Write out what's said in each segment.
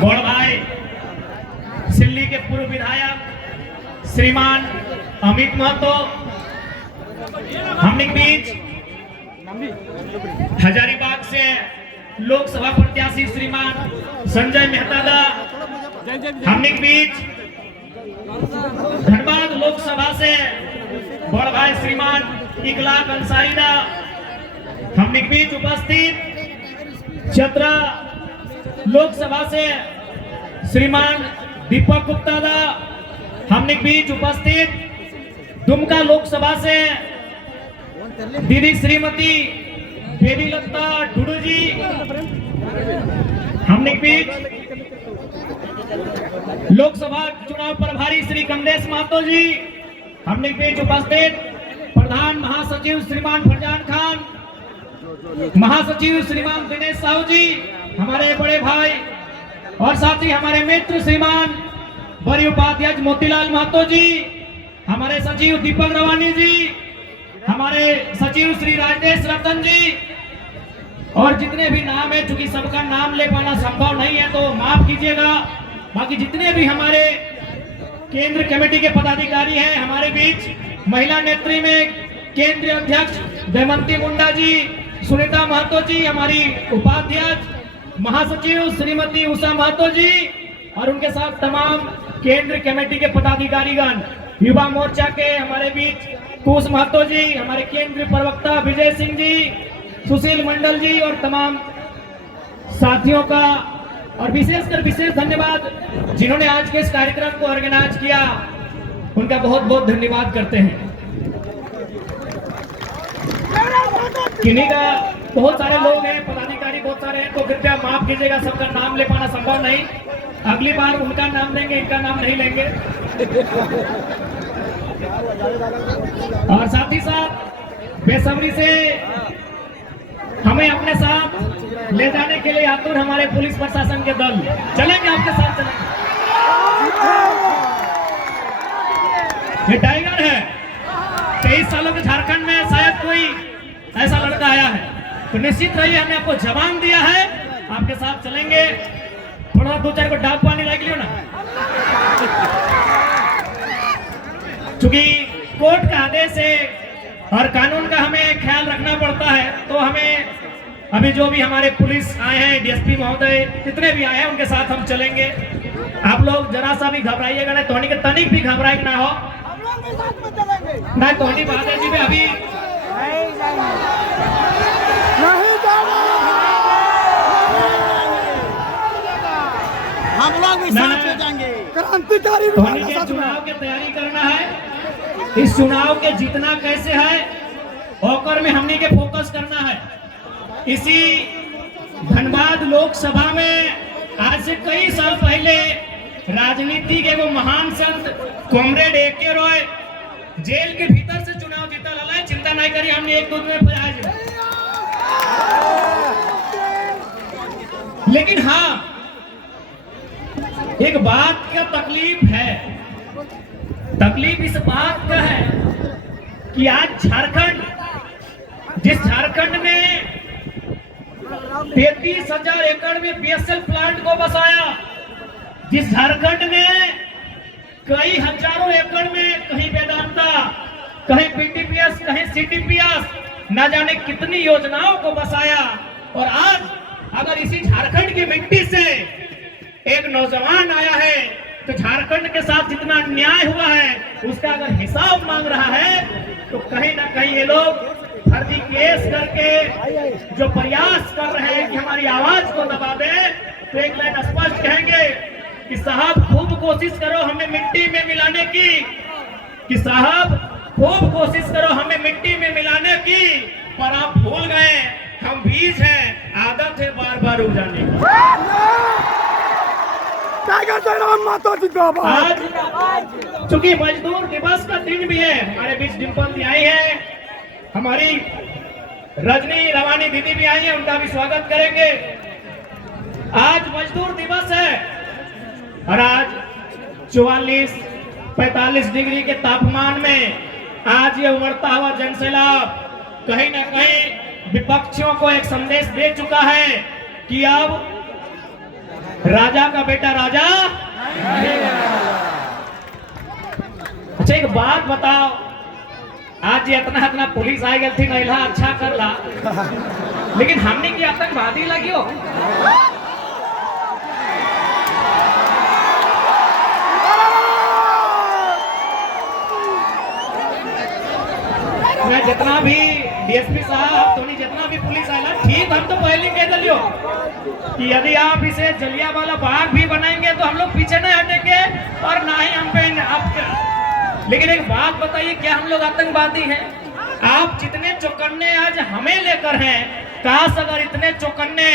बड़ भाई सिल्ली के पूर्व विधायक श्रीमान अमित महतो हमने बीच हजारीबाग से लोकसभा प्रत्याशी श्रीमान संजय मेहता दा हमने बीच धनबाद लोकसभा से बड़ भाई श्रीमान इकलाक अंसारी दा हमने बीच उपस्थित चतरा लोकसभा से श्रीमान दीपक गुप्ता दा हमने बीच उपस्थित दुमका लोकसभा से दीदी श्रीमती बेबी लता डुडू जी हमने बीच लोकसभा चुनाव प्रभारी श्री कमलेश महतो जी हमने बीच उपस्थित प्रधान महासचिव श्रीमान फरजान खान, महासचिव श्रीमान दिनेश साहू जी, हमारे बड़े भाई और साथ ही हमारे मित्र श्रीमान बड़ी उपाध्यक्ष मोतीलाल महतो जी, हमारे सचिव दीपक रवानी जी, हमारे सचिव श्री राजेश रतन जी और जितने भी नाम है, चूंकि सबका नाम ले पाना संभव नहीं है तो माफ कीजिएगा। बाकी जितने भी हमारे केंद्र कमेटी के पदाधिकारी हैं हमारे बीच, महिला नेत्री में केंद्रीय अध्यक्ष दमयंती मुंडा जी, सुनीता महतो जी, हमारी उपाध्यक्ष महासचिव श्रीमती उषा महतो जी और उनके साथ तमाम केंद्र कमेटी के पदाधिकारीगण, युवा मोर्चा के हमारे बीच कुश महतो जी, हमारे केंद्रीय प्रवक्ता विजय सिंह जी, सुशील मंडल जी और तमाम साथियों का और विशेषकर विशेष धन्यवाद जिन्होंने आज के इस कार्यक्रम को ऑर्गेनाइज किया, उनका बहुत बहुत धन्यवाद करते हैं। किन्हीं का बहुत सारे लोग हैं, पदाधिकारी बहुत सारे हैं, तो कृपया माफ कीजिएगा, सबका नाम ले पाना संभव नहीं। अगली बार उनका नाम लेंगे, इनका नाम नहीं लेंगे। और साथ ही साथ बेसब्री से हमें अपने साथ ले जाने के लिए आतुर हमारे पुलिस प्रशासन के दल चलेंगे, आपके साथ चलेंगे। ये टाइगर है, 23 सालों के झारखंड में शायद कोई ऐसा लड़का आया है, तो निश्चित रहिए हमने आपको जवान दिया है, आपके साथ चलेंगे। थोड़ा दो चार को डाक पानी लाइक लियो ना, चूंकि कोर्ट का आदेश है और कानून का हमें ख्याल रखना पड़ता है, तो हमें अभी जो भी हमारे पुलिस आए हैं, डीएसपी महोदय जितने भी आए हैं उनके साथ हम चलेंगे। आप लोग जरा सा भी घबराइएगा नहीं, तोहनी के तनिक भी घबराए ना हो, नहीं तोहनी बात है जी में अभी हम लोग भी साथ हो जाएंगे। क्रांतिकारी चुनाव की तैयारी करना है, इस चुनाव के जीतना कैसे है होकर में हमने के फोकस करना है। इसी धनबाद लोकसभा में आज से कई साल पहले राजनीति के वो महान संत कॉमरेड ए.के. रॉय जेल के भीतर से चुनाव जीता लाला, चिंता नहीं करिए, हमने एक दो में फराज। लेकिन हाँ, एक बात का तकलीफ है, तकलीफ इस बात का है कि आज झारखंड, जिस झारखंड में 33,000 एकड़ में बीएसएल प्लांट को बसाया, जिस झारखंड में कई हजारों एकड़ में कहीं वेदांता, कहीं बीटीपीएस, कहीं सीटीपीएस, न जाने कितनी योजनाओं को बसाया, और आज अगर इसी झारखंड की मिट्टी से एक नौजवान आया है तो झारखंड के साथ जितना अन्याय हुआ है उसका अगर हिसाब मांग रहा है, तो कहीं ना कहीं ये लोग फर्जी केस करके जो प्रयास कर रहे हैं कि हमारी आवाज को दबा दे, तो एक लाइन स्पष्ट कहेंगे कि साहब खूब कोशिश करो हमें मिट्टी में मिलाने की, कि साहब खूब कोशिश करो हमें मिट्टी में मिलाने की, पर आप भूल गए हम बीज हैं, आदत है बार बार उगाने की। आज चूंकि मजदूर दिवस का दिन भी है, हमारे बीच डिम्पल जी आई है, हमारी रजनी रवानी दीदी भी आई है, उनका भी स्वागत करेंगे। आज मजदूर दिवस है और आज 44-45 डिग्री के तापमान में आज ये उमड़ता हुआ जनसैलाब कहीं ना कहीं विपक्षियों को एक संदेश दे चुका है कि अब राजा का बेटा राजा। अच्छा एक बात बताओ, आज ये इतना इतना पुलिस आई गई थी महिला अच्छा कर ला, लेकिन हमने की आतंकवादी लगी हो। मैं जितना भी डीएसपी साहब तो जितना भी पुलिस आया ठीक, हम तो पहले कह दियो कि यदि आप इसे जलियांवाला बाग भी बनाएंगे तो हम लोग पीछे नहीं हटेंगे और ना ही हम पे आपके। लेकिन एक बात बताइए, क्या हम लोग आतंकवादी हैं? आप जितने चौकन्ने आज हमें लेकर हैं, काश अगर इतने चौकन्ने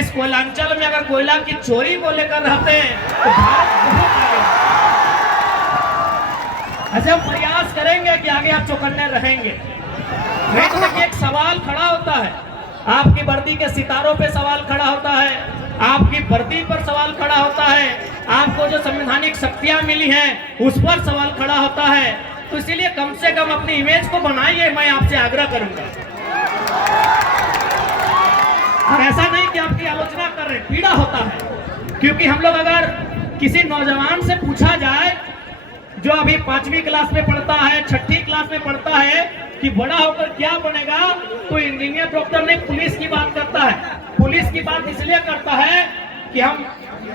इस कोयलांचल में अगर कोयला की चोरी को लेकर रहते तो भारत बहुत आगे। अच्छा हम प्रयास करेंगे कि आगे आप चौकन्ने रहेंगे। नहीं तो देखिए एक सवाल खड़ा होता है, आपकी वर्दी के सितारों पे सवाल खड़ा होता है, आपकी वर्दी पर सवाल खड़ा होता है, आपको जो संवैधानिक शक्तियां मिली हैं उस पर सवाल खड़ा होता है। तो इसीलिए कम से कम अपनी इमेज को बनाइए, मैं आपसे आग्रह करूंगा। और ऐसा नहीं कि आपकी आलोचना कर रहे, पीड़ा होता है। क्योंकि हम लोग अगर किसी नौजवान से पूछा जाए जो अभी 5वीं क्लास में पढ़ता है, 6ठी क्लास में पढ़ता है कि बड़ा होकर क्या बनेगा, तो इंजीनियर डॉक्टर नहीं पुलिस की बात करता है। पुलिस की बात इसलिए करता है कि हम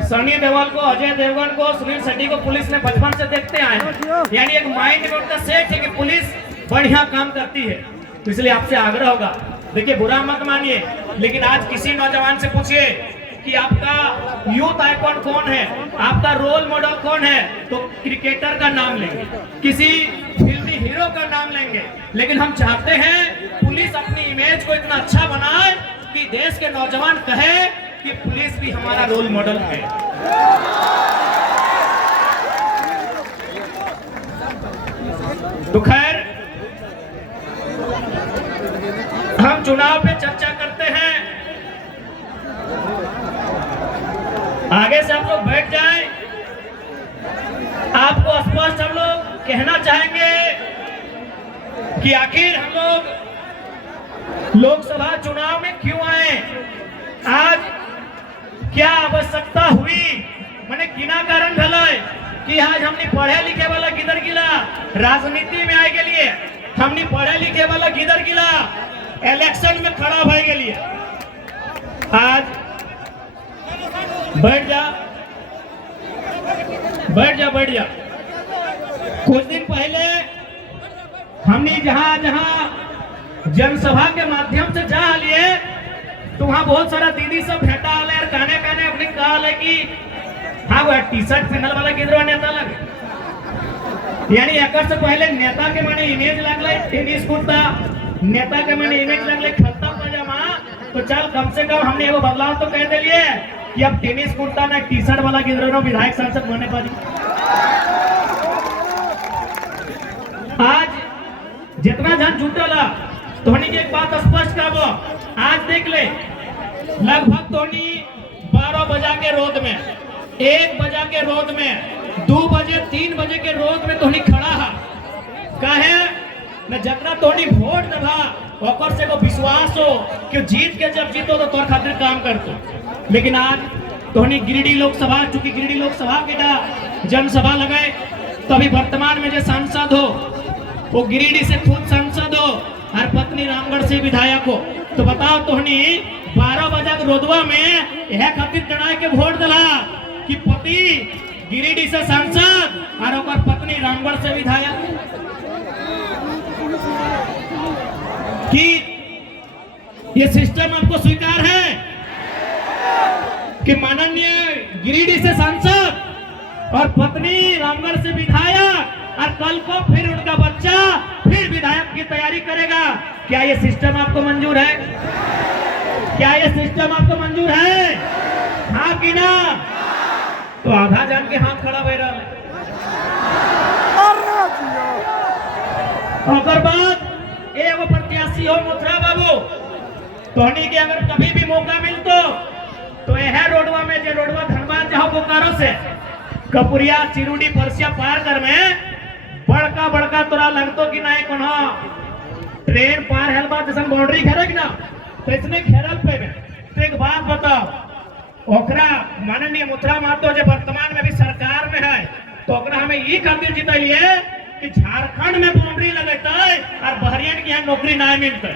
सनी देओल को, अजय देवगन को, सुनील शेट्टी को पुलिस में बचपन से देखते आए हैं। यानी एक माइंड में उनका सेट है कि पुलिस बढ़िया काम करती है। तो इसलिए आपसे आग्रह होगा, देखिए बुरा मत मानिए, लेकिन आज किसी नौजवान से पूछिए कि आपका यूथ आइकॉन कौन है, आपका रोल मॉडल कौन है, तो क्रिकेटर का नाम लेंगे, किसी फिल्मी हीरो का नाम लेंगे। लेकिन हम चाहते हैं पुलिस अपनी इमेज को इतना अच्छा बनाए कि देश के नौजवान कहे कि पुलिस भी हमारा रोल मॉडल है। तो खैर हम चुनाव पे चर्चा करते हैं, आगे से आप लोग बैठ जाएं। आपको स्पष्ट हम लोग कहना चाहेंगे कि आखिर हम लोग लोकसभा चुनाव में क्यों आए, आज क्या आवश्यकता हुई, मैंने किना कारण भले कि आज हमने पढ़े लिखे वाला किधर गिला, राजनीति में आए के लिए हमने पढ़े लिखे वाला किधर गिला, इलेक्शन में खड़ा भय के लिए। आज बैठ जा बैठ जा बैठ जा। कुछ दिन पहले हमने जहां जहां जनसभा के माध्यम से जा लिए तो वहां बहुत सारा दीदी सब भेटा है और काने काने अपने कहा है कि हाँ वो टी शर्ट पहनल वाला किधर नेता लगे। यानी एक से पहले नेता के माने इमेज लगल टेनिस कुर्ता, नेता के माने इमेज लगल खत्ता पजामा, तो चल कम से कम हमने एगो बदलाव तो कह दिए कि अब टेनिस कुर्ता ना टी शर्ट वाला किधर विधायक सांसद बने पारी। आज जितना जन जुटला तोहनी की एक बात स्पष्ट करबो, आज देख ले लगभग तोहनी 12 बजा के रोड में, 1 बजा के रोड में, 2 बजे 3 बजे के रोड में तोहनी खड़ा है। काहे न जतना तोहनी वोट देबा ओकर से को विश्वास हो कि जीत के जब जीतो तो तोर खातिर काम करतो। लेकिन आज तोहनी गिरिडीह लोकसभा, चूंकि गिरिडीह लोकसभा के जनसभा लगाए तो अभी वर्तमान में जो सांसद हो वो गिरिडीह से खुद सांसद हो और पत्नी रामगढ़ से विधायक हो। तो बताओ तोहनी 12 बजा रोडवा में यह खातिर चढ़ाए के वोट दिला कि पति गिरिडीह से सांसद और ओकर पत्नी रामगढ़ से विधायक। कि ये सिस्टम आपको स्वीकार है कि माननीय गिरिडीह से सांसद और पत्नी रामगढ़ से विधायक और कल को फिर उनका बच्चा फिर विधायक की तैयारी करेगा। क्या ये सिस्टम आपको मंजूर है? क्या ये सिस्टम आपको मंजूर है? हाँ कि ना? तो आधा जान के हाथ खड़ा बह रहा है। और बात एगो प्रत्याशी हो मोथरा बाबू, तोहनी के अगर कभी भी मौका मिलतो तो यह रोडवा में जो रोडवा धनबाद जाओ बोकारो से कपुरिया चिरुडी परसिया पार कर में बड़का बड़का तोरा लगतो कि नहीं कोनो ट्रेन पार हेल बात जैसे बाउंड्री घेरे ना तो इसने घेरल पे में। तो एक बात बताओ, ओकरा माननीय मुद्रा महतो जो वर्तमान में भी सरकार में है, तो ओकरा हमें ये खातिर जितलिए कि झारखंड में बाउंड्री लगेते और बहरियन के यहाँ नौकरी ना मिलते।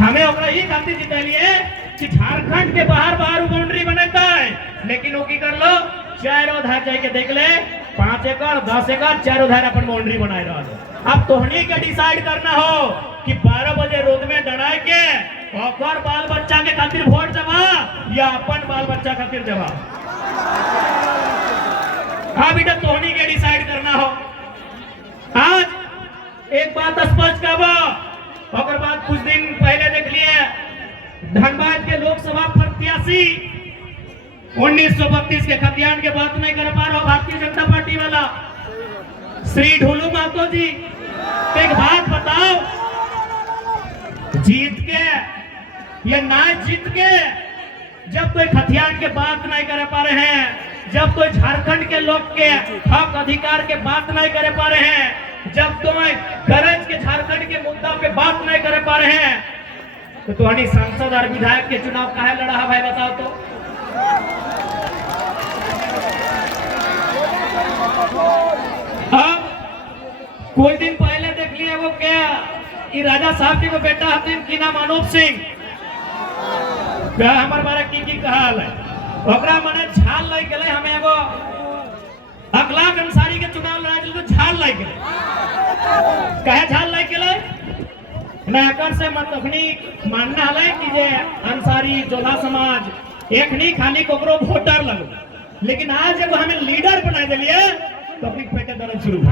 हमें ओकरा ये खातिर जितलिए कि झारखंड के बाहर बाउंड्री बनेता है, लेकिन वो की कर लो चारों धार जाके देख ले 5 एकड़ 10 एकड़ चारों धार अपन बाउंड्री बनाए रहा। अब तोहनी के डिसाइड करना हो कि 12 बजे रोड में डराए के और बाल बच्चा के खातिर वोट जमा या अपन बाल बच्चा खातिर जमा। हाँ बेटा तोहनी के डिसाइड करना हो। आज एक बात स्पष्ट करबो, और बात कुछ दिन पहले देख लिए धनबाद के लोकसभा प्रत्याशी 1932 के खतियान के बात नहीं कर पा रहा भारतीय जनता पार्टी वाला श्री ढोलू महतो जी, एक बात बताओ, जीत के या ना जीत के जब कोई खतियान के बात नहीं कर पा रहे हैं, जब कोई झारखंड के लोग के हक अधिकार के बात नहीं कर पा रहे हैं, जब कोई गरज के झारखंड के मुद्दा पे बात नहीं कर पा रहे हैं, तो तुम्हारी सांसद और विधायक के चुनाव काहे लड़ा है भाई बताओ तो। अब कुछ दिन पहले देख लिया वो क्या ये राजा साहब के बेटा हथिन की नाम अनूप सिंह, क्या हमारे बारे की कहल है ओकरा मने झाल लग गए। हमें एगो अखलाक अंसारी के चुनाव लड़ा तो झाल लग गए, कहे झाल लग गए ना एकर से मतखनी मानना है कि जे अंसारी जोला समाज एक नहीं खाली कोकरो वोटर लगो, लेकिन आज जब हमें लीडर बना दिलिए तो अपनी पेटे दर्द शुरू हो।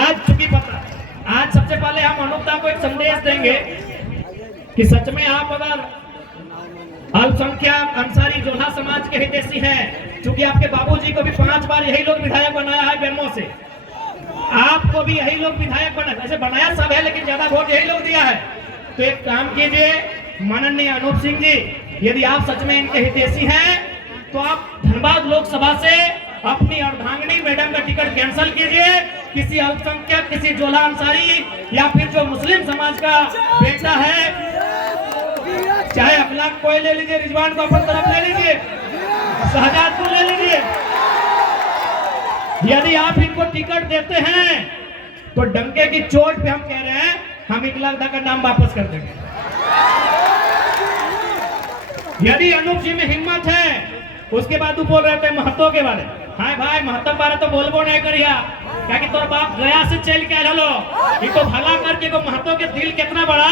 आज चूंकि पता आज सबसे पहले हम अनुपता को एक संदेश देंगे कि सच में आप अगर अल्पसंख्यक अंसारी जोधा समाज के हितैषी हैं, चूंकि आपके बाबूजी को भी 5 बार यही लोग विधायक बनाया है बेमो से, आपको भी यही लोग विधायक बना, ऐसे बनाया सब है लेकिन ज्यादा वोट यही लोग दिया है, तो एक काम कीजिए माननीय अनूप सिंह जी, यदि आप सच में इनके हितैषी हैं तो आप धनबाद लोकसभा से अपनी अर्धांगिनी मैडम का टिकट कैंसिल कीजिए, किसी अल्पसंख्यक किसी जोला अंसारी या फिर जो मुस्लिम समाज का बेटा है, चाहे अखलाक कोई ले लीजिए, रिजवान को अपन तरफ ले लीजिए, शहजाद को ले लीजिए, यदि आप इनको टिकट देते हैं तो डंके की चोट पे हम कह रहे हैं हम इकलाक का नाम वापस कर देंगे। यदि अनूप जी में हिम्मत है, उसके बाद तू बोल रहे थे महतो के बारे, हाँ भाई महतो बारे तो बोलबो नहीं करिया, क्या कि तोर बाप गया से चल के आलो, ये तो भला करके को महतो के दिल कितना बड़ा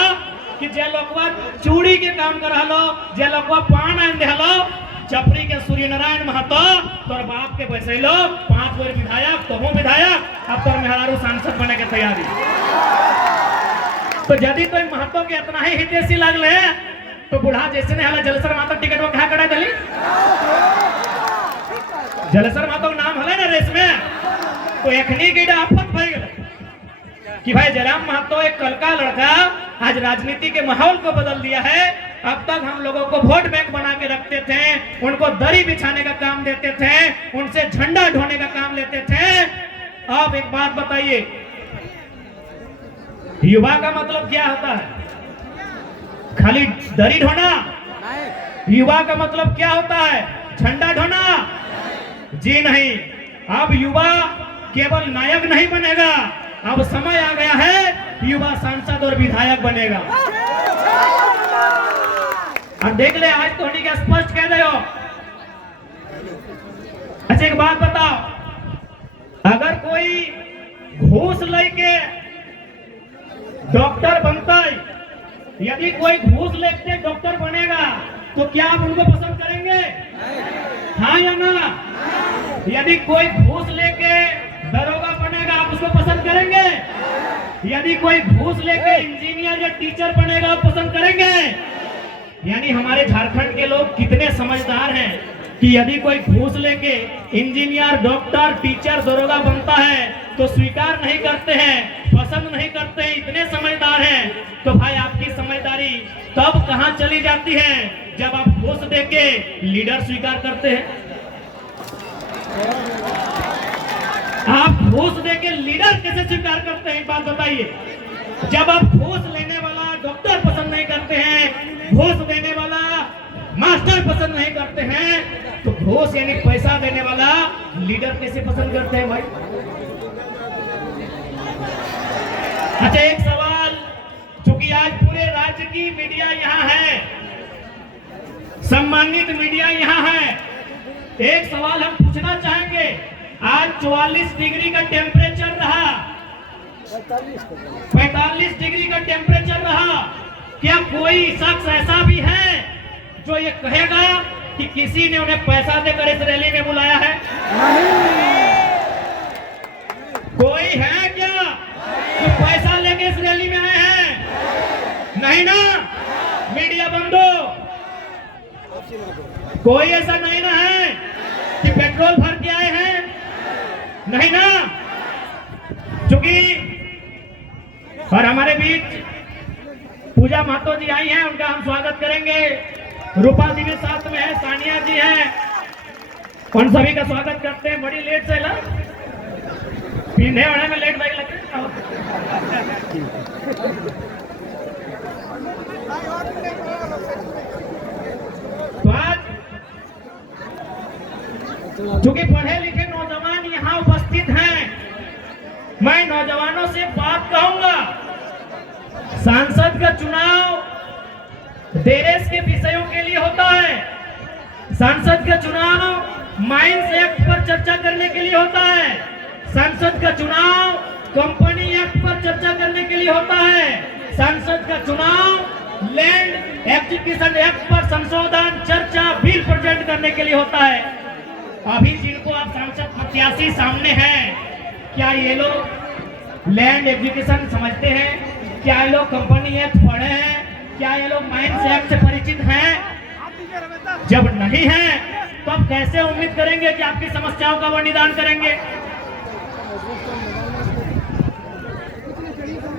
कि जे लोगवा चूड़ी के काम कर हलो, जे लोगवा पान आन दे हलो, चपरी के सूर्य नारायण महतो तोर बाप के पैसे लो 5 बार विधायक, तो हूँ विधायक, अब तोर मेहरारू सांसद बने के तैयारी। तो यदि कोई महतो के इतना ही हितैषी लगले तो बुढ़ा जैसे ने हला जलसर माता टिकट में क्या करा दली, जलसर माता का नाम हले ना रेस में, तो एकनी की आफत भई कि भाई जयराम महतो एक कल का लड़का आज राजनीति के माहौल को बदल दिया है। अब तक हम लोगों को वोट बैंक बना के रखते थे, उनको दरी बिछाने का काम देते थे, उनसे झंडा ढोने का काम लेते थे। अब एक बात बताइए, युवा का मतलब क्या होता है? खाली दरी ढोना? युवा का मतलब क्या होता है? झंडा ढोना? जी नहीं। अब युवा केवल नायक नहीं बनेगा, अब समय आ गया है युवा सांसद और विधायक बनेगा। अब देख ले, आज तो क्या स्पष्ट कह रहे हो। अच्छा एक बात बताओ, अगर कोई घूस लेके डॉक्टर बनता है, यदि कोई घूस लेके डॉक्टर बनेगा तो क्या आप उनको पसंद करेंगे? हाँ या ना? यदि कोई घूस लेके दरोगा बनेगा आप उसको पसंद करेंगे? यदि कोई घूस लेके इंजीनियर या टीचर बनेगा आप पसंद करेंगे? यानी हमारे झारखंड के लोग कितने समझदार हैं कि यदि कोई घूस लेके इंजीनियर, डॉक्टर, टीचर, दरोगा बनता है तो स्वीकार नहीं करते हैं, पसंद नहीं करते हैं, इतने समझदार हैं। तो भाई आपकी समझदारी तब कहां चली जाती है जब आप घूस देके लीडर स्वीकार करते हैं। आप घूस देके लीडर कैसे स्वीकार करते हैं, एक बात बताइए। जब आप घूस लेने वाला डॉक्टर पसंद नहीं करते हैं, घूस देने वाला मास्टर पसंद नहीं करते हैं, तो घूस यानी पैसा देने वाला लीडर कैसे पसंद करते हैं भाई? अच्छा, एक सवाल, चूंकि आज पूरे राज्य की मीडिया यहाँ है, सम्मानित मीडिया यहाँ है, एक सवाल हम पूछना चाहेंगे। आज 44 डिग्री का टेम्परेचर रहा, 45 डिग्री का टेम्परेचर रहा, क्या कोई शख्स ऐसा भी है जो ये कहेगा कि किसी ने उन्हें पैसा देकर इस रैली में बुलाया है? कोई है क्या जो पैसा लेके इस रैली में आए हैं? नहीं ना? मीडिया बंदो, कोई ऐसा नहीं ना है कि पेट्रोल भर के आए हैं? नहीं ना? क्योंकि और हमारे बीच पूजा महतो जी आई हैं, उनका हम स्वागत करेंगे। रूपा जी भी साथ में है, सानिया जी हैं, उन सभी का स्वागत करते हैं। बड़ी लेट से ला पीढ़े वड़े में लेट भाई लगे। तो आज चूंकि पढ़े लिखे नौजवान यहाँ उपस्थित हैं, मैं नौजवानों से बात कहूंगा। सांसद का चुनाव देश के विषयों के लिए होता है। सांसद का चुनाव माइंस एक्ट पर चर्चा करने के लिए होता है। सांसद का चुनाव कंपनी एक्ट पर चर्चा करने के लिए होता है। सांसद का चुनाव लैंड एक्विजिशन एक्ट पर संशोधन चर्चा बिल प्रेजेंट करने के लिए होता है। अभी जिनको आप सांसद प्रत्याशी सामने हैं, क्या ये लोग लैंड एक्विजिशन समझते हैं? क्या ये लोग कंपनी एक्ट पढ़े हैं? क्या ये लोग माइंस एक्ट से परिचित हैं? जब नहीं है तो आप कैसे उम्मीद करेंगे कि आपकी समस्याओं का वो निदान करेंगे?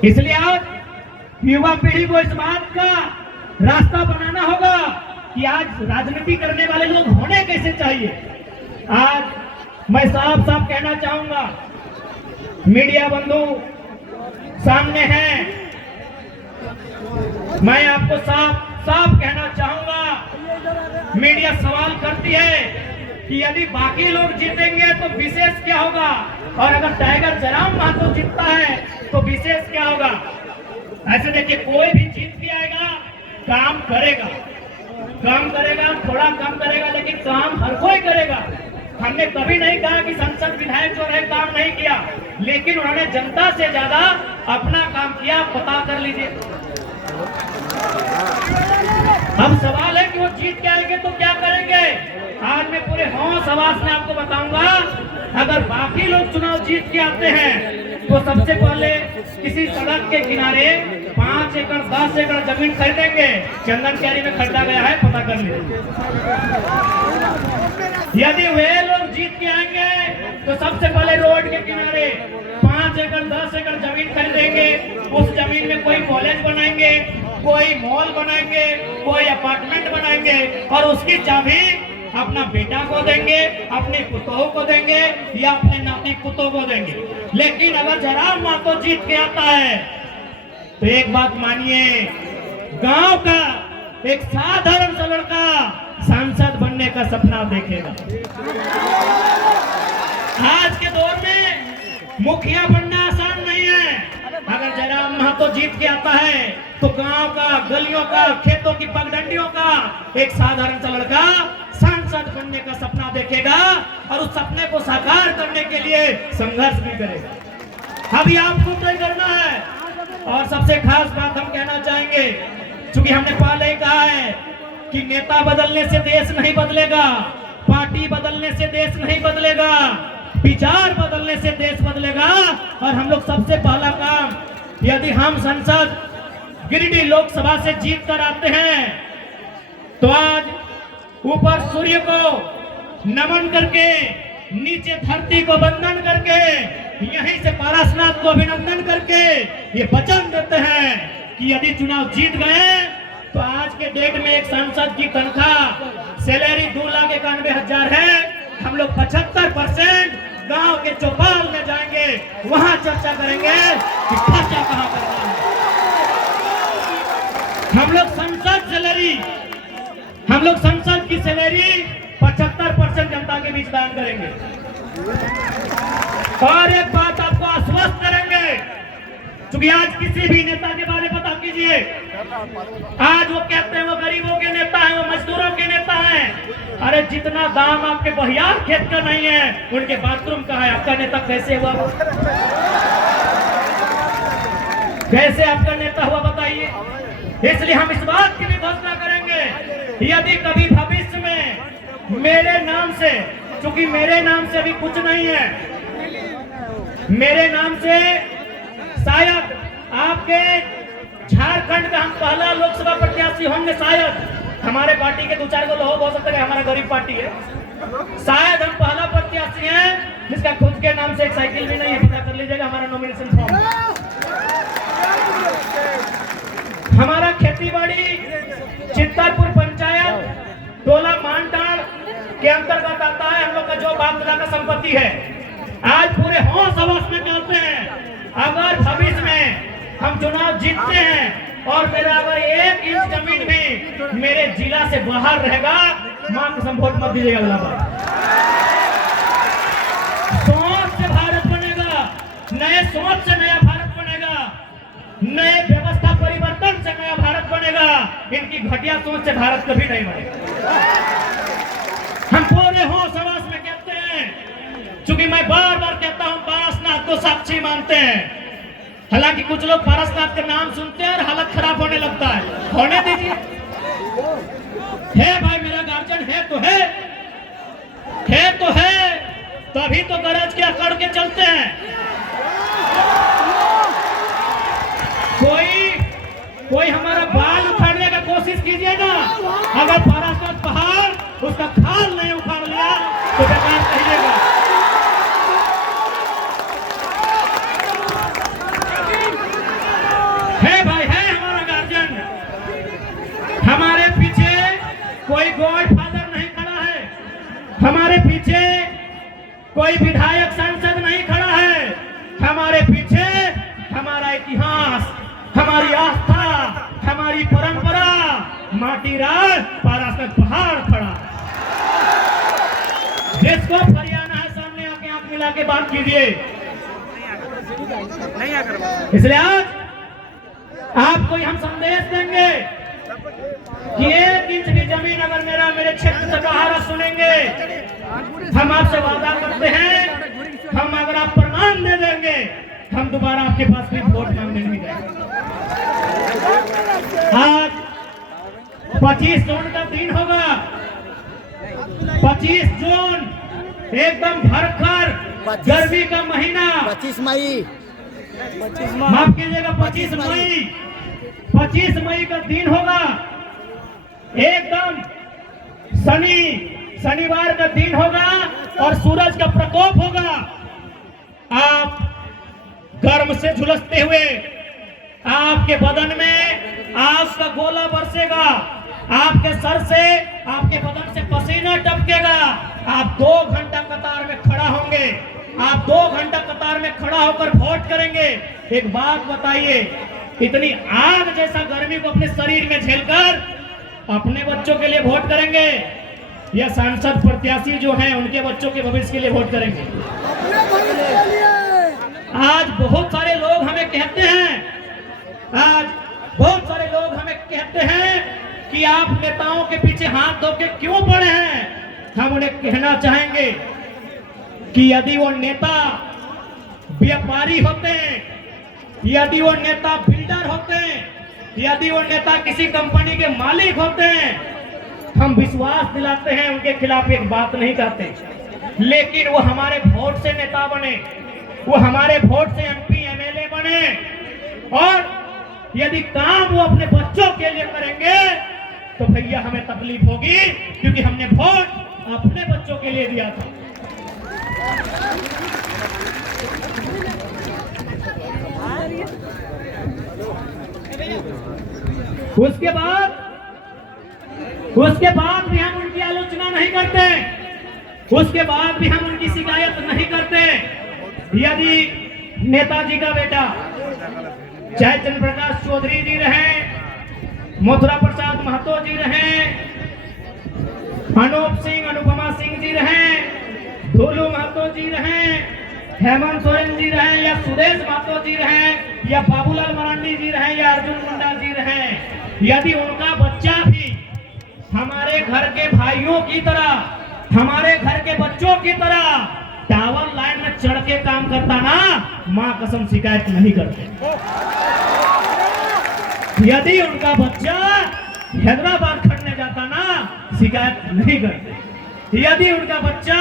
इसलिए आज युवा पीढ़ी को इस बात का रास्ता बनाना होगा कि आज राजनीति करने वाले लोग होने कैसे चाहिए। आज मैं साफ साफ कहना चाहूंगा, मीडिया बंधु सामने हैं, मैं आपको साफ साफ कहना चाहूंगा। मीडिया सवाल करती है कि यदि बाकी लोग जीतेंगे तो विशेष क्या होगा, और अगर टाइगर जयराम महतो जीतता है तो विशेष क्या होगा? ऐसे देखिए, कोई भी जीत के आएगा, काम करेगा, थोड़ा कम करेगा, लेकिन काम हर कोई करेगा। हमने कभी नहीं कहा कि संसद विधायक जो है काम नहीं किया, लेकिन उन्होंने जनता से ज्यादा अपना काम किया। पता कर लीजिए। अब सवाल है कि वो जीत के आएंगे तो क्या करेंगे? आज मैं पूरे होश आवाज में आपको बताऊंगा, अगर बाकी लोग चुनाव जीत के आते हैं तो सबसे पहले किसी सड़क के किनारे 5 एकड़ 10 एकड़ जमीन खरीदेंगे। चंदन क्यारी में खरीदा गया है, पता कर लीजिए। यदि वे लोग जीत के आएंगे तो सबसे पहले रोड के किनारे 5 एकड़ 10 एकड़ जमीन खरीदेंगे। उस जमीन में कोई कॉलेज बनाएंगे, कोई मॉल बनाएंगे, कोई अपार्टमेंट बनाएंगे, और उसकी चाबी अपना बेटा को देंगे, अपने पुतों को देंगे, या अपने नाती पुतों को देंगे। लेकिन अगर जयराम महतो जीत के आता है तो एक बात मानिए, गांव का एक साधारण सा लड़का सांसद बनने का सपना देखेगा। आज के दौर में मुखिया बनना आसान नहीं है। अगर जयराम महतो जीत के आता है तो गांव का, गलियों का, खेतों की पगडंडियों का एक साधारण सा लड़का सांसद बनने का सपना देखेगा, और उस सपने को साकार करने के लिए संघर्ष भी करेगा। अभी आपको तय करना है। और सबसे खास बात हम कहना चाहेंगे, क्योंकि हमने पहले ही कहा है कि नेता बदलने से देश नहीं बदलेगा, पार्टी बदलने से देश नहीं बदलेगा, विचार बदलने से देश बदलेगा। और हम लोग सबसे पहला काम, यदि हम संसद गिरिडीह लोकसभा से जीत कर आते हैं तो आज ऊपर सूर्य को नमन करके, नीचे धरती को वंदन करके, यहीं से पारसनाथ को अभिनंदन करके ये वचन देते हैं कि यदि चुनाव जीत गए तो आज के डेट में एक सांसद की तनख्वाह सैलरी 2,91,000 है। हम लोग 75% गांव के चौपाल में जाएंगे, वहां चर्चा करेंगे कि खर्चा कहां करना है। हम लोग संसद की सैलरी 75% जनता के बीच दान करेंगे। और एक बात आपको आश्वस्त करेंगे, क्योंकि आज किसी भी नेता के बारे में पता कीजिए, आज वो कहते हैं वो गरीबों के नेता हैं, वो मजदूरों के नेता हैं। अरे जितना दाम आपके बहियार खेत का नहीं है, उनके बाथरूम का है, आपका नेता कैसे हुआ? कैसे आपका नेता हुआ बताइए? इसलिए हम इस बात की भी घोषणा करेंगे, यदि कभी भविष्य में मेरे नाम से, क्योंकि मेरे नाम से अभी कुछ नहीं है, मेरे नाम से शायद आपके झारखंड का हम पहला लोकसभा प्रत्याशी होंगे। शायद हमारे पार्टी के 2-4 को लोग हो सकता है, हमारा गरीब पार्टी है, शायद हम पहला प्रत्याशी हैं जिसका खुद के नाम से एक साइकिल भी नहीं है। पता कर लीजिएगा हमारा नॉमिनेशन फॉर्म। हमारा खेती बाड़ी चित्तरपुर पंचायत टोला मानटाड़ के अंतर्गत आता है। हम लोग का जो बाप दादा का संपत्ति है, आज पूरे होश हवस में कहते हैं, अगर भविष्य में हम चुनाव जीतते हैं और मेरा अगर 1 इंच जमीन भी मेरे जिला से बाहर रहेगा, मां कसम वोट मत दीजिएगा। अगला बार सोच से भारत बनेगा, नए सोच से नया भारत बनेगा, नए व्यवस्था परिवर्तन से नया भारत बनेगा। इनकी घटिया सोच से भारत कभी नहीं बनेगा। हम पूरे होश हवस में कहते हैं, क्योंकि मैं बार बार कहता हूं पारसनाथ को साक्षी मानते हैं। हालांकि कुछ लोग पारसनाथ का नाम सुनते हैं और हालत खराब होने लगता है, होने दीजिए। है भाई, मेरा गार्जियन है तो है तो है, तभी तो गरज के अकड़ के चलते हैं। कोई हमारा बाल उखाड़ने का कोशिश कीजिए ना, अगर पारसनाथ पहाड़ उसका खाल नहीं उखाड़ लिया तो बेकार कहिएगा। है भाई, है हमारा गार्जियन, हमारे पीछे कोई गॉड फादर नहीं खड़ा है, हमारे पीछे कोई विधायक सांसद नहीं खड़ा है, हमारे पीछे हमारा इतिहास, हमारी आस्था, हमारी परंपरा, माटी राज पारसनाथ पहाड़ खड़ा। जिसको हरियाणा है सामने आके आंख मिला के बात कीजिए। इसलिए आज आपको हम संदेश देंगे कि 1 इंच की जमीन अगर मेरे क्षेत्र से बाहर सुनेंगे, हम आपसे वादा करते हैं, हम अगर आप प्रमाण दे देंगे, हम दोबारा आपके पास भी वोट मांगने नहीं जाएंगे। आज 25 जून का दिन होगा, 25 जून एकदम भरकर गर्मी का महीना, 25 मई, माफ कीजिएगा 25 मई का दिन होगा, एकदम शनिवार का दिन होगा और सूरज का प्रकोप होगा। आप गर्म से झुलसते हुए, आपके बदन में आग का गोला बरसेगा, आपके सर से, आपके बदन से पसीना टपकेगा। आप 2 घंटा कतार में खड़ा होंगे, आप 2 घंटा कतार में खड़ा होकर वोट करेंगे। एक बात बताइए, इतनी आग जैसा गर्मी को अपने शरीर में झेलकर अपने बच्चों के लिए वोट करेंगे या सांसद प्रत्याशी जो हैं उनके बच्चों के भविष्य के लिए वोट करेंगे? आज बहुत सारे लोग हमें कहते हैं कि आप नेताओं के पीछे हाथ धो के क्यों पड़े हैं। हम उन्हें कहना चाहेंगे कि यदि वो नेता व्यापारी होते हैं, यदि वो नेता बिल्डर होते हैं, यदि वो नेता किसी कंपनी के मालिक होते हैं, हम विश्वास दिलाते हैं, उनके खिलाफ एक बात नहीं कहते, लेकिन वो हमारे वोट से नेता बने, वो हमारे वोट से एमपी एमएलए बने, और यदि काम वो अपने बच्चों के लिए करेंगे तो भैया हमें तकलीफ होगी, क्योंकि हमने वोट अपने बच्चों के लिए दिया था। उसके बाद भी हम उनकी आलोचना नहीं करते, उसके बाद भी हम उनकी शिकायत नहीं करते। यदि नेताजी का बेटा चाहे चंद्र प्रकाश चौधरी जी रहे मथुरा प्रसाद महतो जी रहे, अनूप सिंह अनुपमा सिंह जी रहे, धोलू महतो जी रहे, हेमंत सोरेन जी रहे, या सुरेश महतो जी रहे, या बाबूलाल मरांडी जी रहे, या अर्जुन मुंडा जी रहे, यदि उनका बच्चा भी हमारे घर के भाइयों की तरह, हमारे घर के बच्चों की तरह टावर लाइन में चढ़ के काम करता ना, मां कसम शिकायत नहीं करते। यदि उनका बच्चा हैदराबाद खड़ने जाता ना, शिकायत नहीं करते। यदि उनका बच्चा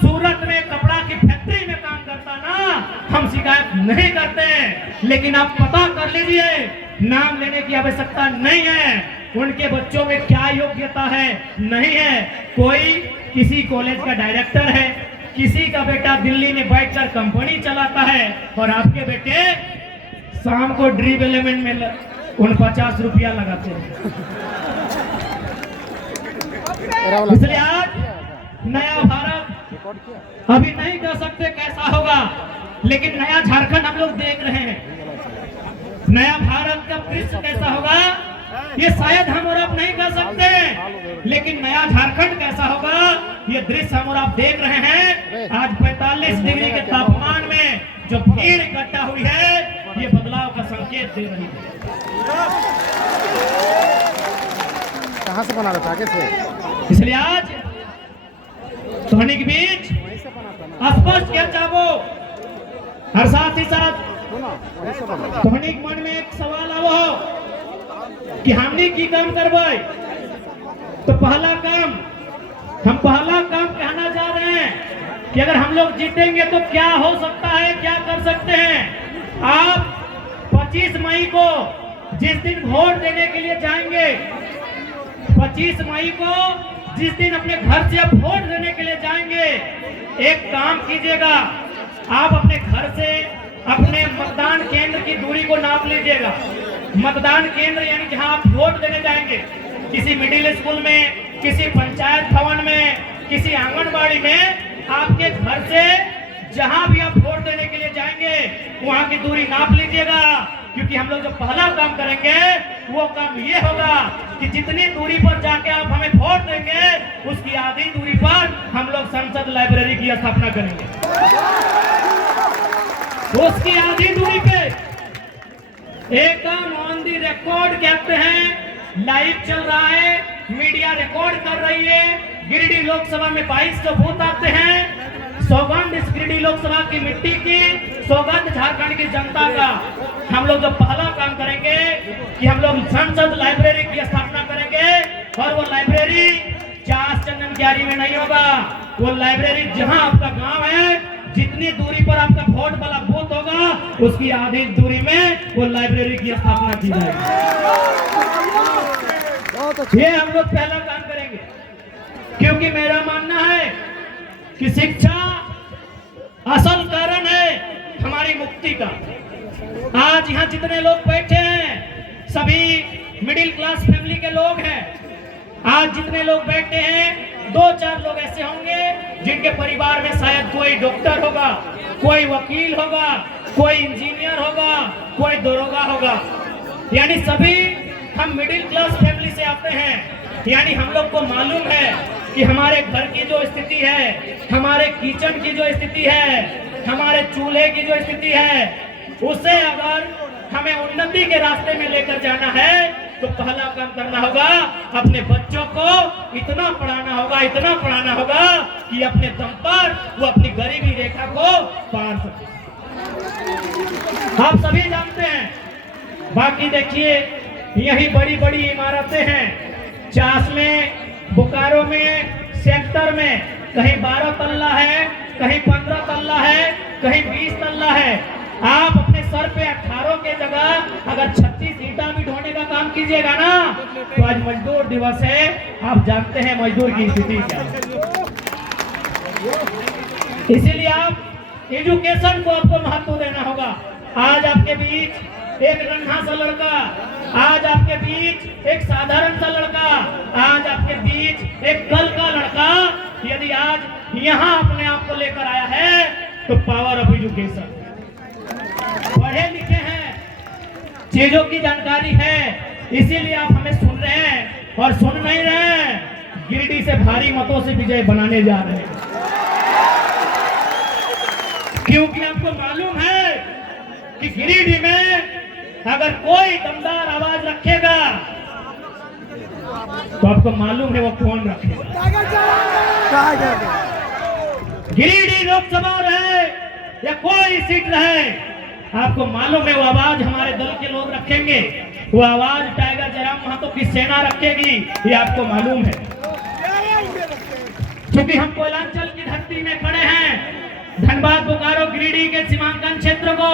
सूरत में कपड़ा की फैक्ट्री में काम करता ना, हम शिकायत नहीं करते। लेकिन आप पता कर लीजिए, नाम लेने की आवश्यकता नहीं है, उनके बच्चों में क्या योग्यता है, नहीं है। कोई किसी कॉलेज का डायरेक्टर है, किसी का बेटा दिल्ली में बैठकर कंपनी चलाता है, और आपके बेटे शाम को ड्रीम एलिमेंट में 49 रुपया लगाते हैं। इसलिए आज नया भारत अभी नहीं कह सकते कैसा होगा, लेकिन नया झारखंड हम लोग देख रहे हैं। नया भारत का दृश्य कैसा होगा ये शायद हम और आप नहीं कह सकते, लेकिन नया झारखंड कैसा होगा ये दृश्य हम और आप देख रहे हैं। आज 45 डिग्री के तापमान में जो भीड़ इकट्ठा हुई है, ये बदलाव का संकेत दे रही है। कहाँ से बना रहा था, कैसे? इसलिए आज ध्वनि के बीच स्पष्ट क्या चाहो, और साथ ही साथ ध्वनि मन में एक सवाल आवो कि हमने की काम करवाए, तो पहला काम हम पहला काम कहना जा रहे हैं कि अगर हम लोग जीतेंगे तो क्या हो सकता है, क्या कर सकते हैं। आप 25 मई को जिस दिन वोट देने के लिए जाएंगे, 25 मई को जिस दिन अपने घर से आप वोट देने के लिए जाएंगे, एक काम कीजिएगा, आप अपने घर से अपने मतदान केंद्र की दूरी को नाप लीजिएगा। मतदान केंद्र यानी जहां आप वोट देने जाएंगे, किसी मिडिल स्कूल में, किसी पंचायत भवन में, किसी आंगनबाड़ी में, आपके घर से जहां भी आप वोट देने के लिए जाएंगे वहां की दूरी नाप लीजिएगा। क्योंकि हम लोग जो पहला काम करेंगे वो काम ये होगा कि जितनी दूरी पर जाके आप हमें वोट देंगे, उसकी आधी दूरी पर हम लोग संसद लाइब्रेरी की स्थापना करेंगे। उसकी आधी दूरी पे एक ऑन दी रिकॉर्ड कहते हैं, लाइव चल रहा है, मीडिया रिकॉर्ड कर रही है। गिरिडीह लोकसभा में 22 बूथ आते हैं। सौगंध इस गिरिडीह लोकसभा की मिट्टी की, सौगंध झारखंड की जनता का। हम लोग जो पहला काम करेंगे कि हम लोग संसद लाइब्रेरी की स्थापना करेंगे, और वो लाइब्रेरी चास चंदन क्यारी में नहीं होगा। वो लाइब्रेरी जहां आपका गांव है, जितनी दूरी पर आपका वोट वाला बूथ होगा, उसकी आधी दूरी में वो लाइब्रेरी की स्थापना की जाएगी। ये हम लोग पहला काम करेंगे, क्योंकि मेरा मानना है कि शिक्षा असल कारण है हमारी मुक्ति का। आज यहाँ जितने लोग बैठे हैं सभी मिडिल क्लास फैमिली के लोग हैं। आज जितने लोग बैठे हैं, 2-4 लोग ऐसे होंगे जिनके परिवार में शायद कोई डॉक्टर होगा, कोई वकील होगा, कोई इंजीनियर होगा, कोई दरोगा होगा। यानी सभी हम मिडिल क्लास फैमिली से आते हैं। यानी हम लोग को मालूम है कि हमारे घर की जो स्थिति है, हमारे किचन की जो स्थिति है, हमारे चूल्हे की जो स्थिति है, उसे अगर हमें उन्नति के रास्ते में लेकर जाना है तो पहला काम करना होगा, अपने बच्चों को इतना पढ़ाना होगा, इतना पढ़ाना होगा कि अपने दम पर वो अपनी गरीबी रेखा को पार सके। आप सभी जानते हैं। बाकी देखिए, यही बड़ी बड़ी इमारतें हैं, चास में, बोकारो में, सेक्टर में, कहीं 12 तल्ला है, कहीं 15 तल्ला है, कहीं 20 तल्ला है। आप अपने सर पे 18 के जगह अगर 36 ईंटा भी ढोने का काम कीजिएगा ना, तो आज मजदूर दिवस है। आप जानते हैं मजदूर की स्थिति क्या है। इसीलिए आप एजुकेशन को आपको महत्व देना होगा। आज आपके बीच एक रंधा सा लड़का, आज आपके बीच एक साधारण सा लड़का, आज आपके बीच एक कल का लड़का यदि आज यहाँ अपने आप को लेकर आया है तो पावर ऑफ एजुकेशन। पढ़े लिखे हैं, चीजों की जानकारी है, इसीलिए आप हमें सुन रहे हैं और सुन नहीं रहे हैं। गिरिडीह से भारी मतों से विजय बनाने जा रहे हैं, क्योंकि आपको मालूम है कि गिरिडीह में अगर कोई दमदार आवाज रखेगा तो आपको मालूम है वो कौन रखेगा। गिरिडीह लोकसभा रहे या कोई सीट रहे, आपको मालूम है वो आवाज हमारे दल के लोग रखेंगे, वो आवाज टाइगर जयराम महतो की सेना रखेगी, ये आपको मालूम है। क्योंकि हम कोयलांचल की धरती में खड़े हैं, धनबाद बोकारो गिरिडीह के सीमांकन क्षेत्र को,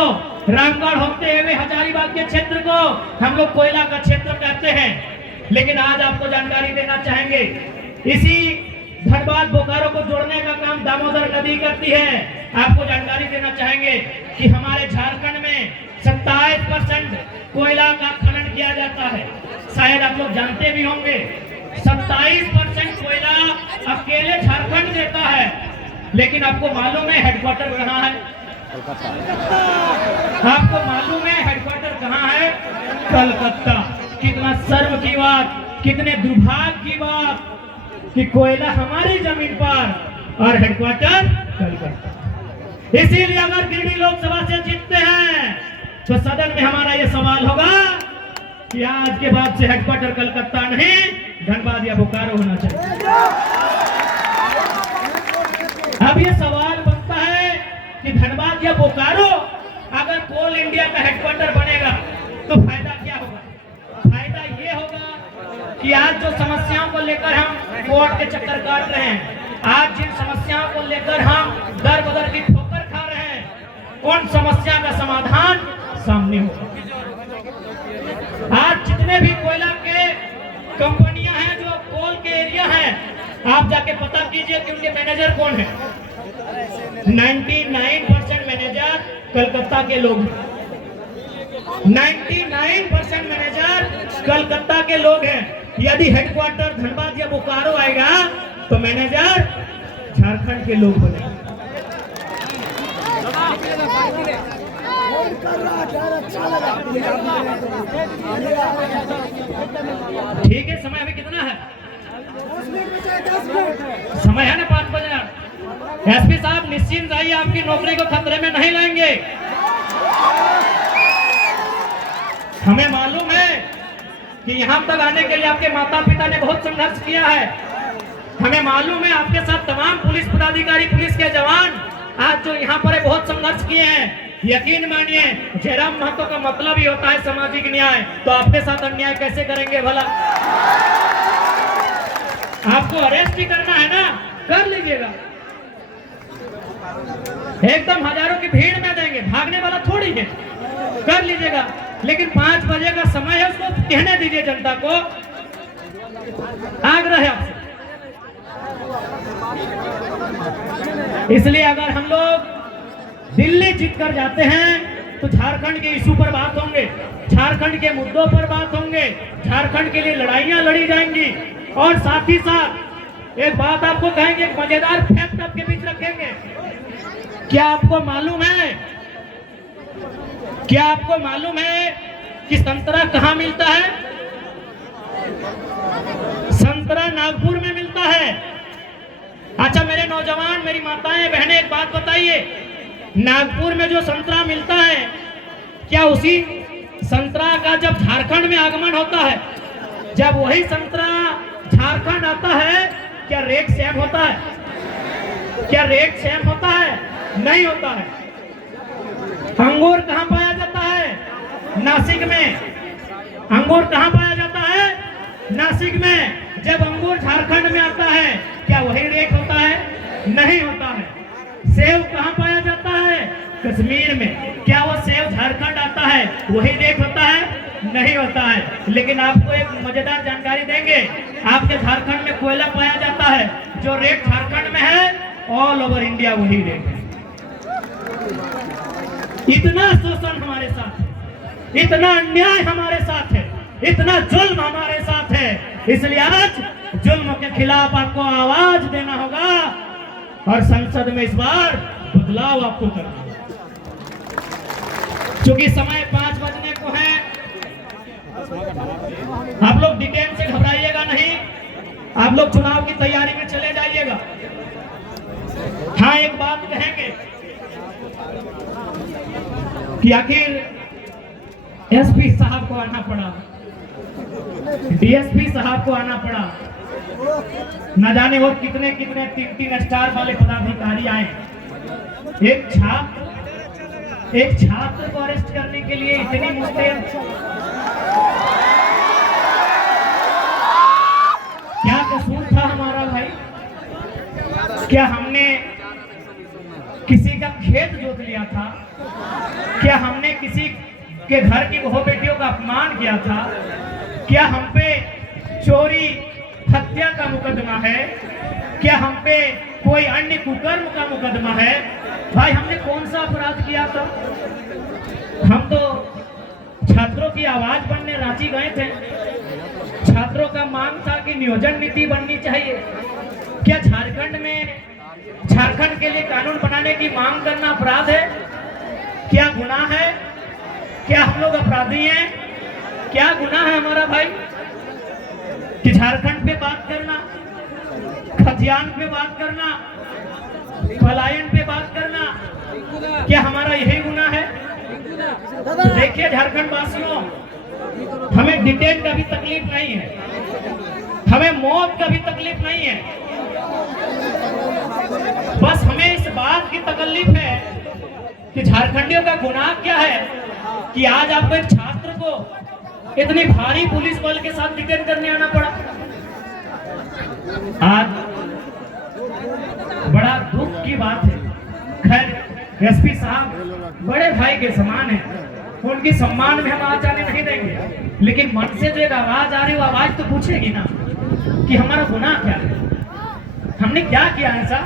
रामगढ़ होते हुए हजारीबाग के क्षेत्र को हम लोग कोयला का क्षेत्र कहते हैं। लेकिन आज आपको जानकारी देना चाहेंगे, इसी धनबाद बोकारो को जोड़ने का काम दामोदर नदी करती है। आपको जानकारी देना चाहेंगे कि हमारे झारखंड में 27% कोयला का खनन किया जाता है। शायद आप लोग जानते भी होंगे 27% कोयला अकेले झारखंड देता है। लेकिन आपको मालूम है हेडक्वार्टर कहाँ है? आपको मालूम है हेडक्वार्टर कहाँ है? कलकत्ता। कितना शर्म की बात, कितने दुर्भाग्य की बात कि कोयला हमारी जमीन पर और हेडक्वार्टर कलकत्ता। इसीलिए अगर गिरिडीह लोकसभा से जीतते हैं तो सदन में हमारा ये सवाल होगा कि आज के बाद से हेडक्वार्टर कलकत्ता नहीं, धनबाद या बोकारो होना चाहिए। अब ये सवाल बनता है कि धनबाद या बोकारो अगर कोल इंडिया का हेडक्वार्टर बनेगा तो फायदा क्या होगा? फायदा ये होगा कि आज जो समस्याओं को लेकर हम कोर्ट के चक्कर काट रहे हैं, आज जिन समस्याओं को लेकर हम दर बदर की ठोकर खा रहे हैं, उन समस्या का समाधान सामने होगा। आज जितने भी कोयला के कंपनियां हैं जो कोल के एरिया हैं, आप जाके पता कीजिए कि उनके मैनेजर कौन है। 99% मैनेजर कलकत्ता के लोग हैं। 99% मैनेजर कलकत्ता के लोग हैं। यदि हेडक्वार्टर धनबाद या बोकारो आएगा तो मैनेजर झारखंड के लोग बनेंगे। ठीक है, समय अभी कितना है? समय है ना 5 बजे। एसपी साहब निश्चिंत रहिए, आपकी नौकरी को खतरे में नहीं लाएंगे। हमें मालूम है कि यहाँ तक आने के लिए आपके माता पिता ने बहुत संघर्ष किया है। हमें मालूम है आपके साथ तमाम पुलिस पदाधिकारी, पुलिस के जवान आज जो यहाँ पर बहुत संघर्ष किए हैं। यकीन मानिए, जयराम महतो का मतलब ही होता है सामाजिक न्याय, तो आपके साथ अन्याय कैसे करेंगे भला? आपको अरेस्ट ही करना है ना, कर लीजिएगा। एकदम हजारों की भीड़ में देंगे, भागने वाला थोड़ी है, कर लीजिएगा। लेकिन 5 बजे का समय है, उसको कहने दीजिए जनता को। आग्रह है आपसे। इसलिए अगर हम लोग दिल्ली जीत कर जाते हैं तो झारखंड के इशू पर बात होंगे, झारखंड के मुद्दों पर बात होंगे, झारखंड के लिए लड़ाइयां लड़ी जाएंगी। और साथ ही साथ एक बात आपको कहेंगे, एक मजेदार फैक्ट आपके बीच रखेंगे। क्या आपको मालूम है, क्या आपको मालूम है कि संतरा कहाँ मिलता है? संतरा नागपुर में मिलता है। अच्छा मेरे नौजवान, मेरी माताएं बहनें, एक बात बताइए, नागपुर में जो संतरा मिलता है, क्या उसी संतरा का जब झारखंड में आगमन होता है, जब वही संतरा झारखंड आता है, क्या रेट सेम होता है? क्या रेट सेम होता है? नहीं होता है। अंगूर कहाँ पाया जाता है? नासिक में। अंगूर कहाँ पाया जाता है? नासिक में। जब अंगूर झारखंड में आता है, क्या वही रेट होता है? नहीं होता है। सेब कहाँ पाया जाता है? कश्मीर में। क्या वो सेब झारखंड आता है, वही रेट होता है? नहीं होता है। लेकिन आपको एक मजेदार जानकारी देंगे, आपके झारखंड में कोयला पाया जाता है, जो रेट झारखंड में है, ऑल ओवर इंडिया वही रेट है। इतना शोषण हमारे साथ है, इतना अन्याय हमारे साथ है, इतना जुल्म हमारे साथ है। इसलिए आज जुल्म के खिलाफ आपको आवाज देना होगा और संसद में इस बार बदलाव आपको करना होगा। क्योंकि समय 5 बजने को है। आप लोग डिटेन से घबराइएगा नहीं, आप लोग चुनाव की तैयारी में चले जाइएगा। हाँ, एक बात कहेंगे कि आखिर एसपी साहब को आना पड़ा, डीएसपी साहब को आना पड़ा, न जाने वो कितने कितने 3-3 स्टार वाले पदाधिकारी आए। एक छात्र को अरेस्ट करने के लिए इतनी मुश्किल, क्या कसूर था हमारा भाई? क्या हमने किसी का खेत जोत लिया था? क्या हमने किसी के घर की बहू बेटियों का अपमान किया था? क्या हम पे चोरी हत्या का मुकदमा है? क्या हम पे कोई अन्य कुकर्म का मुकदमा है? भाई, हमने कौन सा अपराध किया था? हम तो छात्रों की आवाज बनने रांची गए थे। छात्रों का मांग था कि नियोजन नीति बननी चाहिए। क्या झारखंड के लिए कानून बनाने की मांग करना अपराध है? क्या गुनाह है? क्या हम लोग अपराधी हैं? क्या गुनाह है हमारा भाई कि झारखंड पे बात करना, खतियान पे बात करना, पलायन पे बात करना? क्या हमारा यही गुनाह है? देखिए झारखंड वासियों, हमें डिटेन का भी तकलीफ नहीं है, हमें मौत का भी तकलीफ नहीं है। बस हमें इस बात की तकलीफ है कि झारखंडियों का गुनाह क्या है कि आज आपको एक छात्र को इतनी भारी पुलिस बल के साथ डिटेन करने आना पड़ा। आज बड़ा दुख की बात है। खैर, एसपी साहब बड़े भाई के समान है, उनकी सम्मान में हम आ जाने नहीं देंगे, लेकिन मन से जो एक आवाज आ रही है वो आवाज तो पूछेगी ना कि हमारा गुनाह क्या है, हमने क्या किया ऐसा?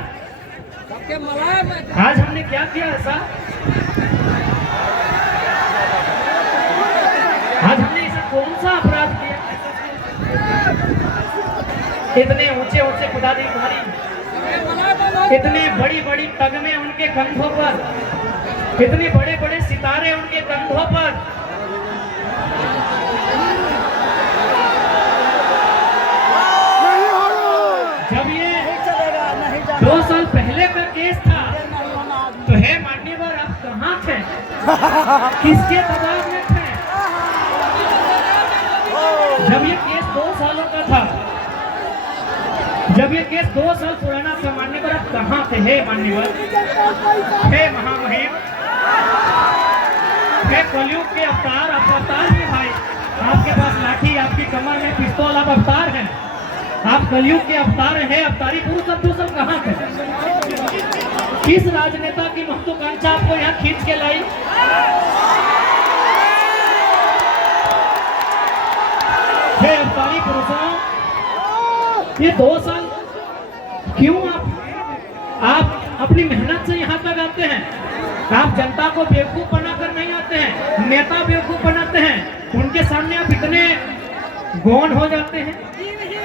आज हमने क्या किया ऐसा? आज हमने ऐसा कौन सा अपराध किया? इतने ऊंचे ऊंचे पदाधिकारी, इतने बड़ी बड़ी तगमे उनके कंधों पर, इतने बड़े बड़े सितारे उनके कंधों पर, जब ये 2 साल पहले का केस था तो हे मान्यवर आप कहाँ थे? किसके दबाव में थे? जब ये केस 2 सालों का था, जब ये केस 2 साल पुराना था, मान्यवर आप कहाँ थे? हे मान्यवर, हे महामहिम, हे कलयुग के अवतार, आप अवतार हैं भाई। आपके पास लाठी, आपकी कमर में पिस्तौल, आप अवतार हैं, आप कलयुग के अवतार हैं। अवतारी पुरुष सब कहाँ थे? किस राजनेता की महत्वाकांक्षा आपको यहाँ खींच के लाई? हे अवतारी पुरुषों, ये 2 साल क्यों आप अपनी मेहनत से यहाँ तक आते हैं? आप जनता को बेवकूफ बनाकर नहीं आते हैं, नेता बेवकूफ बनाते हैं। उनके सामने आप इतने गौन हो जाते हैं,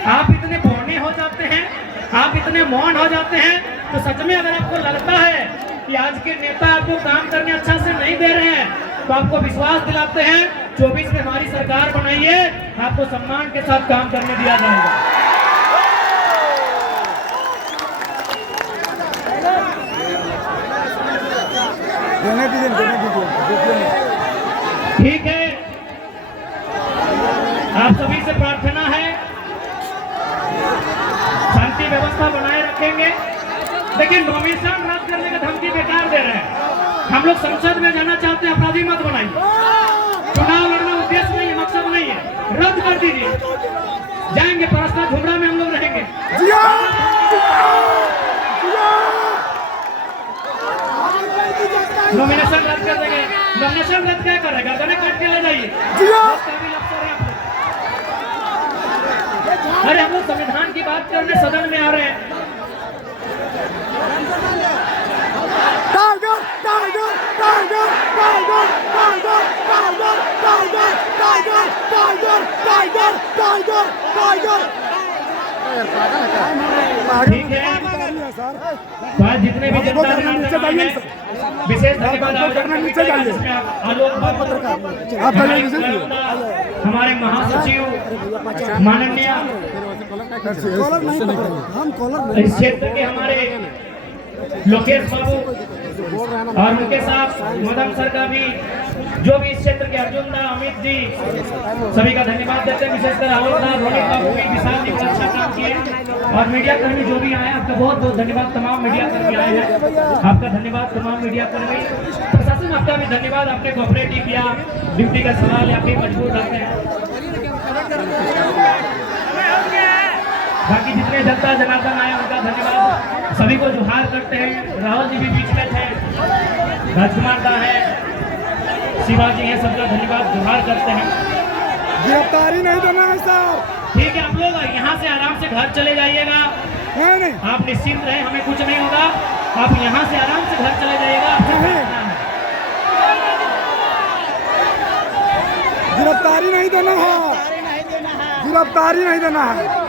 आप इतने बौने हो जाते हैं, आप इतने मौन हो जाते हैं। तो सच में अगर आपको लगता है कि आज के नेता आपको काम करने अच्छा से नहीं दे रहे हैं, तो आपको विश्वास दिलाते हैं 24 में हमारी सरकार बनाइए, आपको सम्मान के साथ काम करने दिया जाएगा। ठीक है, आप सभी से प्रार्थना है, शांति व्यवस्था बनाए रखेंगे। लेकिन नॉमिनेशन रद्द करने का धमकी बेकार दे रहे हैं। हम लोग संसद में जाना चाहते हैं, अपराधी मत बनाइए। चुनाव लड़ना उद्देश्य नहीं है, मकसद नहीं है, रद्द कर दीजिए। जाएंगे परस्पर झुमरा में हम लोग रहेंगे। नॉमिनेशन रद्द कर देंगे। नॉमिनेशन रद्द क्या करेगा? गले काट के ले जाइए। अरे हम लोग संविधान की बात करने सदन में आ रहे हैं। Tiger tiger tiger tiger tiger tiger tiger tiger tiger tiger tiger tiger. ठीक है, आज जितने भी जनता विशेष धन्यवाद। आप हमारे महासचिव माननीय कॉलर नहीं पकड़ेंगे, हम कॉलर नहीं। इस क्षेत्र के हमारे लोकेश बाबू और उनके साथ मदन सर का भी, जो भी इस क्षेत्र के अर्जुन दा, अमित जी, सभी का धन्यवाद देते हैं। विशेषकर राहुल दा, रोहित बाबू भी, विशाल जी बहुत अच्छा काम किए। और मीडिया कर्मी जो भी आए, आपका बहुत बहुत धन्यवाद। तमाम मीडिया कर्मी आए हैं, आपका धन्यवाद। तमाम मीडिया कर्मी, प्रशासन आपका भी धन्यवाद। आपने कोऑपरेटिव किया, ड्यूटी का सवाल आप भी मजबूर रहते हैं। बाकी जितने जनता जनार्दन आए उनका धन्यवाद। सभी को जुहार करते हैं। राहुल जी भी बीच में थे, राजकुमार दा है, शिवाजी है, सबका धन्यवाद, जुहार करते हैं। गिरफ्तारी नहीं देना है सर। ठीक है, आप लोग यहाँ से आराम से घर चले जाइएगा। नहीं आप निश्चिंत रहें, हमें कुछ नहीं होगा। आप यहाँ से आराम से घर चले जाइएगा। आपसे बैठना है। गिरफ्तारी नहीं देना है, गिरफ्तारी नहीं देना है।